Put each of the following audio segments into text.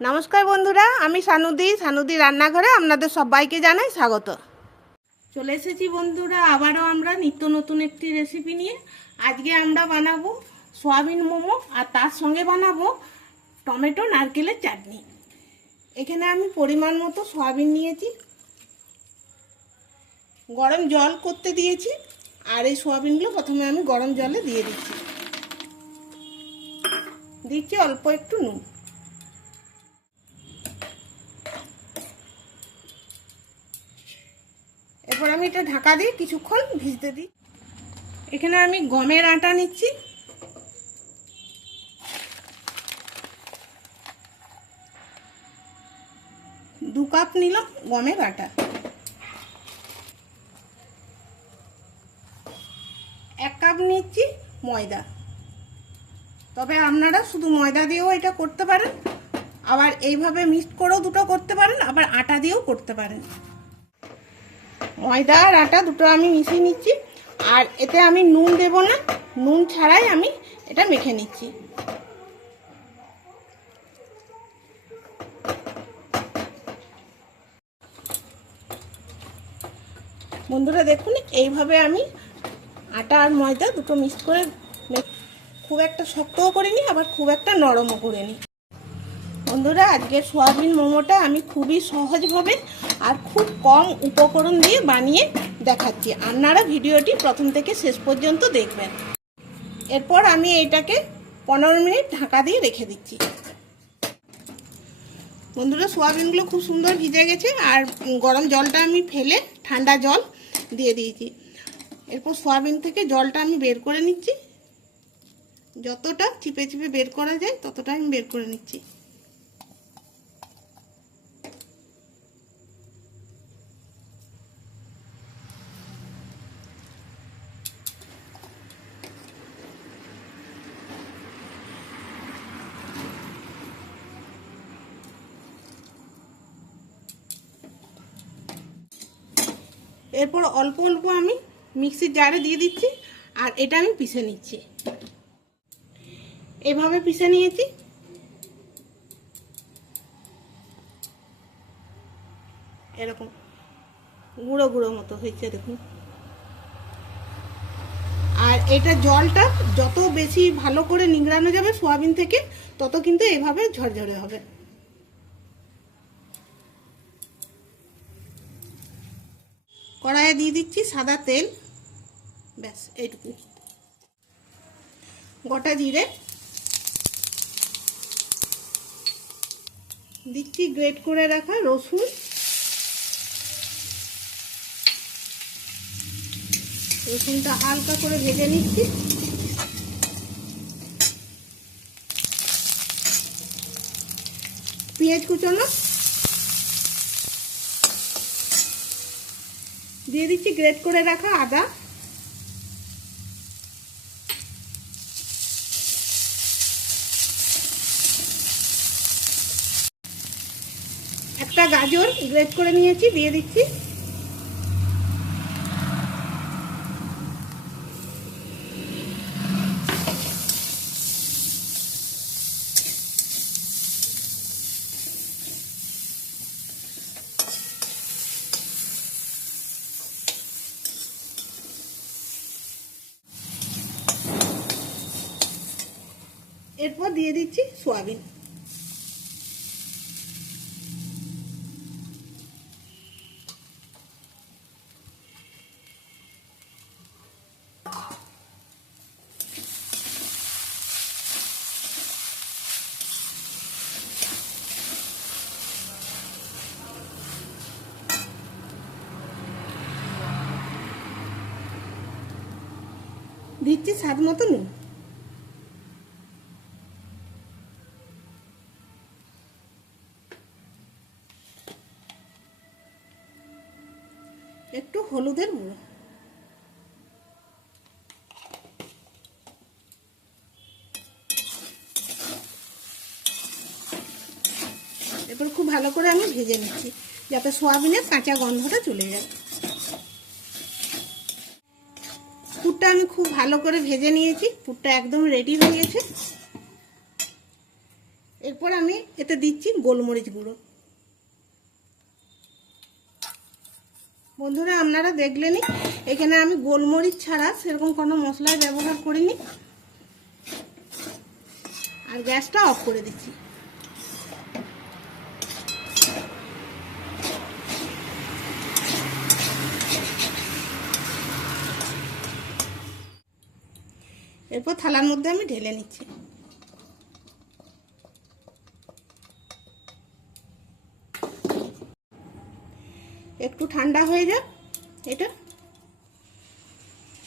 নমস্কার বন্ধুরা, আমি সানুদি। সানুদি রান্নাঘরে আপনাদের সবাইকে জানাই স্বাগত। চলে এসেছি বন্ধুরা, আবারও আমরা নিত্য নতুন একটি রেসিপি নিয়ে। আজকে আমরা বানাবো সয়াবিন মোমো, আর তার সঙ্গে বানাবো টমেটো নারকেলের চাটনি। এখানে আমি পরিমাণ মতো সয়াবিন নিয়েছি। গরম জল করতে দিয়েছি, আর এই সয়াবিনগুলো প্রথমে আমি গরম জলে দিয়ে দিচ্ছি। দিচ্ছি অল্প একটু নুন এরপর আমি এটা ঢাকা দিয়ে কিছুক্ষণ ভিজতে দিই। এখানে আমি গমের আটা নিচ্ছি। দু কাপ নিলাম গমের আটা। এক কাপ নিচ্ছি ময়দা। তবে আপনারা শুধু ময়দা দিয়েও এটা করতে পারেন, আবার এইভাবে মিক্সড করেও দুটো করতে পারেন, আবার আটা দিয়েও করতে পারেন। ময়দা আর আটা দুটো আমি মিশিয়ে নিচ্ছি। আর এতে আমি নুন দেব না। নুন ছাড়াই আমি এটা মেখে নিচ্ছি। বন্ধুরা দেখুন, এইভাবে আমি আটা আর ময়দা দুটো মিক্স করে খুব একটা শক্তও করিনি, আবার খুব একটা নরমও করিনি। বন্ধুরা, আজকের সোয়াবিন মোমোটা আমি খুবই সহজভাবে আর খুব কম উপকরণ দিয়ে বানিয়ে দেখাচ্ছি। আপনারা ভিডিওটি প্রথম থেকে শেষ পর্যন্ত দেখবেন। এরপর আমি এইটাকে পনেরো মিনিট ঢাকা দিয়ে রেখে দিচ্ছি। বন্ধুরা, সোয়াবিনগুলো খুব সুন্দর ভিজে গেছে আর গরম জলটা আমি ফেলে ঠান্ডা জল দিয়ে দিয়েছি। এরপর সোয়াবিন থেকে জলটা আমি বের করে নিচ্ছি। যতটা চিপে চিপে বের করা যায় ততটা আমি বের করে নিচ্ছি। এরপর অল্প অল্প আমি মিক্সির জারে দিয়ে দিচ্ছি, আর এটা আমি পিষে নিচ্ছি। এভাবে পিষে নিয়েছি। এরকম গুঁড়ো গুঁড়ো মতো হয়েছে, দেখুন। আর এটা জলটা যত বেশি ভালো করে নিংড়ানো যাবে সোয়াবিন থেকে, তত কিন্তু এভাবে ঝরঝরে হবে। কড়াইয়ে দিয়ে দিচ্ছি সাদা তেল। ব্যাস এইটুকু গোটা জিরে। দিচ্ছি গ্রেট করে রাখা রসুন। রসুনটা হালকা করে ভেজে নিচ্ছি। পেঁয়াজ কুচোনো। দিয়ে দিচ্ছি গ্রেট করে রাখা আদা। একটা গাজর গ্রেট করে নিয়েছি দিয়ে দিচ্ছি। এরপর দিয়ে দিচ্ছি সোয়াবিন। দিচ্ছি স্বাদ মতো নুন। একটু হলুদের গুঁড়ো। এরপর খুব ভালো করে আমি ভেজে নিচ্ছি, যাতে সোয়াবিনের কাঁচা গন্ধটা চলে যায়। পুরটা আমি খুব ভালো করে ভেজে নিয়েছি, পুরটা একদম রেডি হয়ে গেছে। এরপর আমি এতে দিচ্ছি গোলমরিচ গুঁড়ো। বন্ধুরা, আপনারা দেখলেনই। এখানে আমি গোলমরিচ ছাড়া সেরকম কোনো মশলার ব্যবহার করিনি। আর গ্যাসটা অফ করে দিচ্ছি। এরপর থালার মধ্যে আমি ঢেলে নিচ্ছি। একটু ঠান্ডা হয়ে যাক। এটা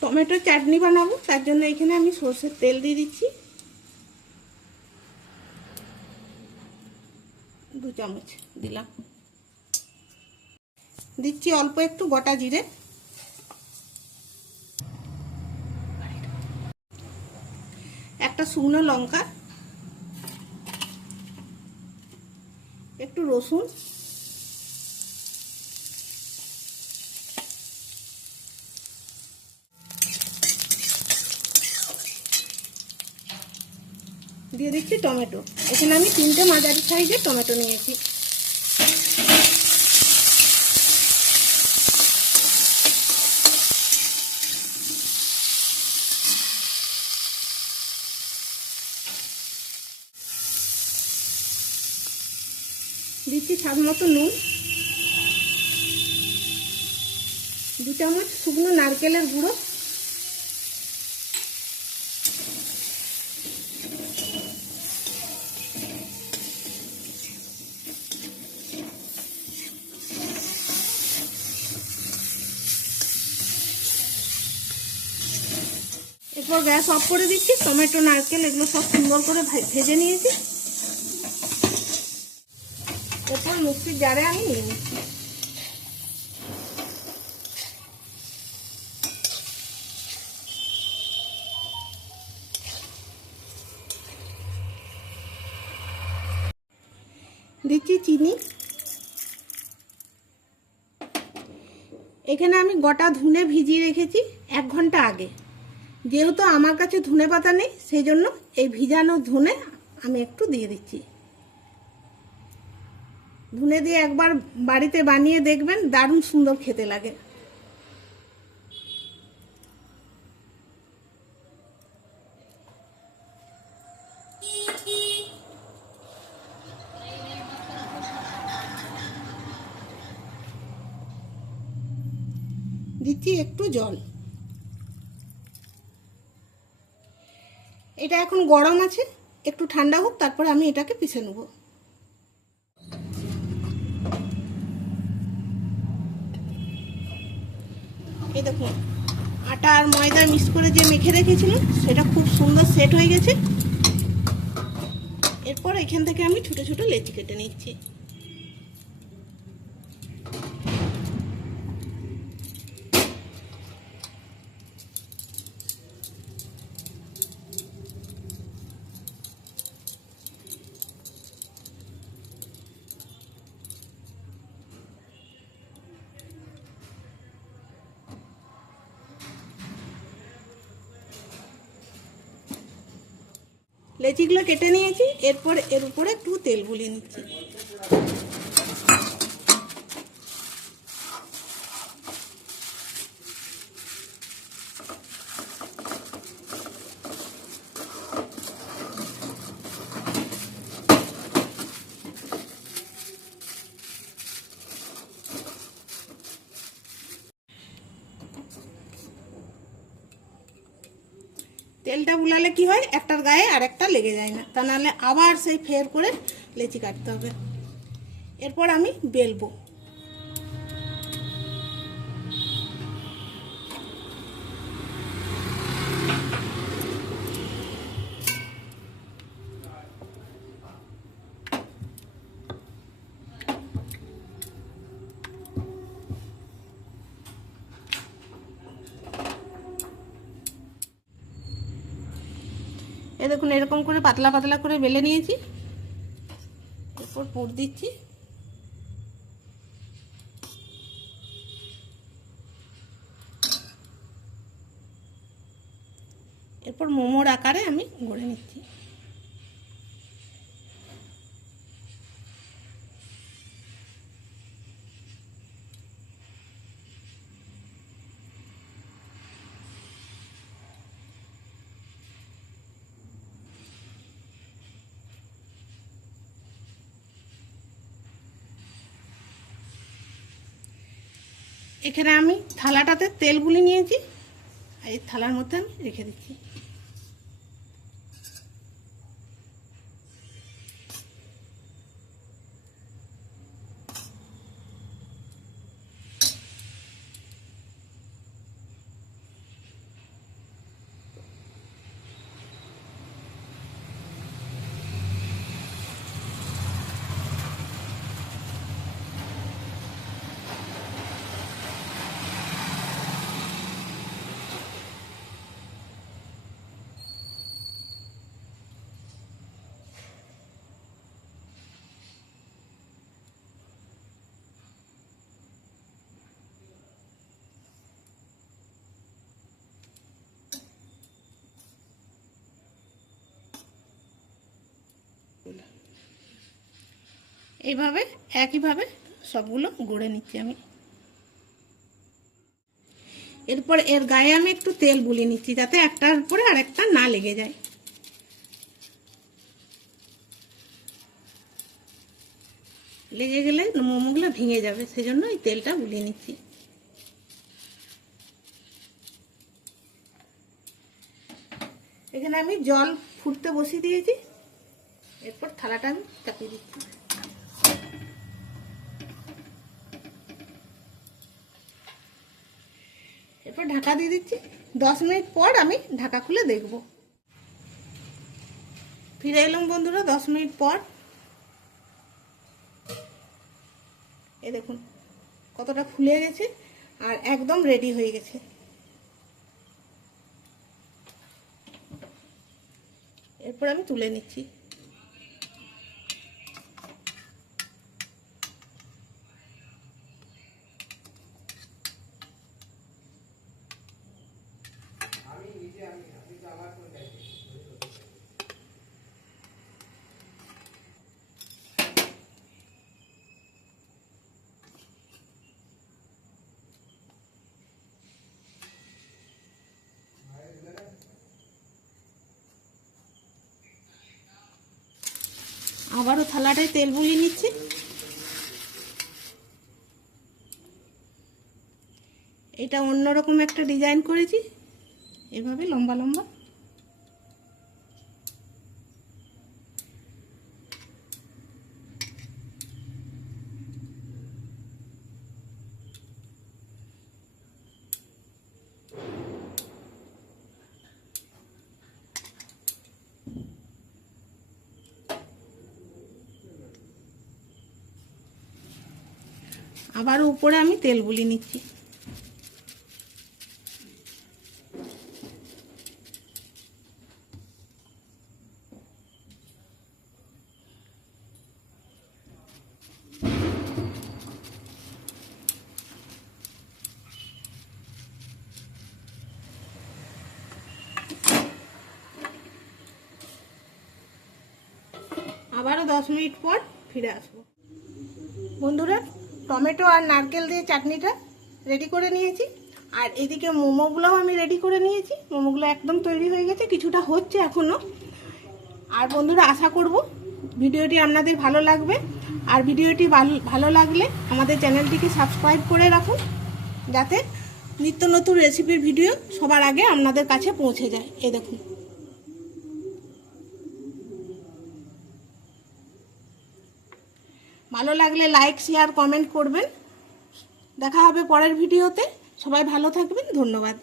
টমেটো চাটনি বানাবো, তার জন্য এখানে আমি সর্ষের তেল দিয়ে দিচ্ছি। দু চামচ দিলাম। দিচ্ছি অল্প একটু গোটা জিরে। একটা শুকনো লঙ্কা। একটু রসুন। দিয়ে দিচ্ছি টমেটো। এখানে আমি তিনটে মাঝারি সাইজের টমেটো নিয়েছি। দিচ্ছি স্বাদ মতো নুন। দু চামচ শুকনো নারকেলের গুঁড়ো। এরপর গ্যাস অফ করে দিচ্ছি, টমেটো, নারকেল এগুলো সব সুন্দর করে ভেজে নিয়েছি। এরপর মিক্সির জারে আমি নিয়ে নিচ্ছি। দিচ্ছি চিনি। এখানে আমি গোটা ধুনে ভিজিয়ে রেখেছি, এক ঘণ্টা আগে। যেহেতু আমার কাছে ধনে পাতা নেই সেই জন্য এই ভিজানো ধনে আমি একটু দিয়ে দিচ্ছি। ধুনে দিয়ে একবার বাড়িতে বানিয়ে দেখবেন, দারুণ সুন্দর খেতে লাগে। দিচ্ছি একটু জল। এটা এখন গরম আছে, একটু ঠান্ডা হোক, তারপরে আমি এটাকে পিষে নেব। এই দেখুন, আটা আর ময়দা মিক্স করে যে মেখে রেখেছিলাম, সেটা খুব সুন্দর সেট হয়ে গেছে। এরপর এখান থেকে আমি ছোট ছোট লেচি কেটে নিচ্ছি। লেচিগুলো কেটে নিয়েছি এরপর এর উপরে একটু তেল বুলিয়ে নিচ্ছি। তেলটা বুলালে কি হয়? একটার গায়ে আর একটা লেগে যায় না। তা নাহলে আবার সেই ফের করে লেচি কাটতে হবে। এরপর আমি বেলবো। এ দেখুন, এরকম করে পাতলা পাতলা করে বেলে নিয়েছি। এরপর পুর দিচ্ছি। এরপর মোমোর আকারে আমি গড়ে নিচ্ছি। এখানে আমি থালাটাতে তেলগুলি নিয়েছি আর এই থালার মধ্যে আমি রেখে দিচ্ছি। এইভাবে, একইভাবে সবগুলো গড়ে নিচ্ছি আমি। এরপর এর গায়ে আমি একটু তেল বুলিয়ে নিচ্ছি, যাতে একটার উপরে আর একটা না লেগে যায়। লেগে গেলে মোমোগুলো ভেঙে যাবে, সেজন্য এই তেলটা বুলিয়ে নিচ্ছি। এখানে আমি জল ফুটতে বসিয়ে দিয়েছি। এরপর থালাটা আমি চাপিয়ে দিচ্ছি। এরপর ঢাকা দিয়ে দিচ্ছি। দশ মিনিট পর আমি ঢাকা খুলে দেখব। ফিরে এলাম বন্ধুরা, দশ মিনিট পর। এ দেখুন, কতটা ফুলে গেছে আর একদম রেডি হয়ে গেছে। এরপর আমি তুলে নিচ্ছি। আবারও থালাটায় তেল বুলিয়ে নিচ্ছি। এটা অন্যরকম একটা ডিজাইন করেছি। এভাবে লম্বা লম্বা। আবার উপরে আমি তেল বুলিয়ে নিচ্ছি। আবারও দশ মিনিট পর ফিরে আসব। বন্ধুরা টমেটো আর নারকেল দিয়ে চাটনিটা রেডি করে নিয়েছি। আর এদিকে মোমোগুলোও আমি রেডি করে নিয়েছি। মোমোগুলো একদম তৈরি হয়ে গেছে, কিছুটা হচ্ছে এখনও আর বন্ধুরা, আশা করব ভিডিওটি আপনাদের ভালো লাগবে। আর ভিডিওটি ভালো- লাগলে আমাদের চ্যানেলটিকে সাবস্ক্রাইব করে রাখুন, যাতে নিত্য নতুন রেসিপির ভিডিও সবার আগে আপনাদের কাছে পৌঁছে যায়। এ দেখুন। ভালো লাগলে লাইক শেয়ার কমেন্ট করবেন। দেখা হবে পরের ভিডিওতে। সবাই ভালো থাকবেন ধন্যবাদ।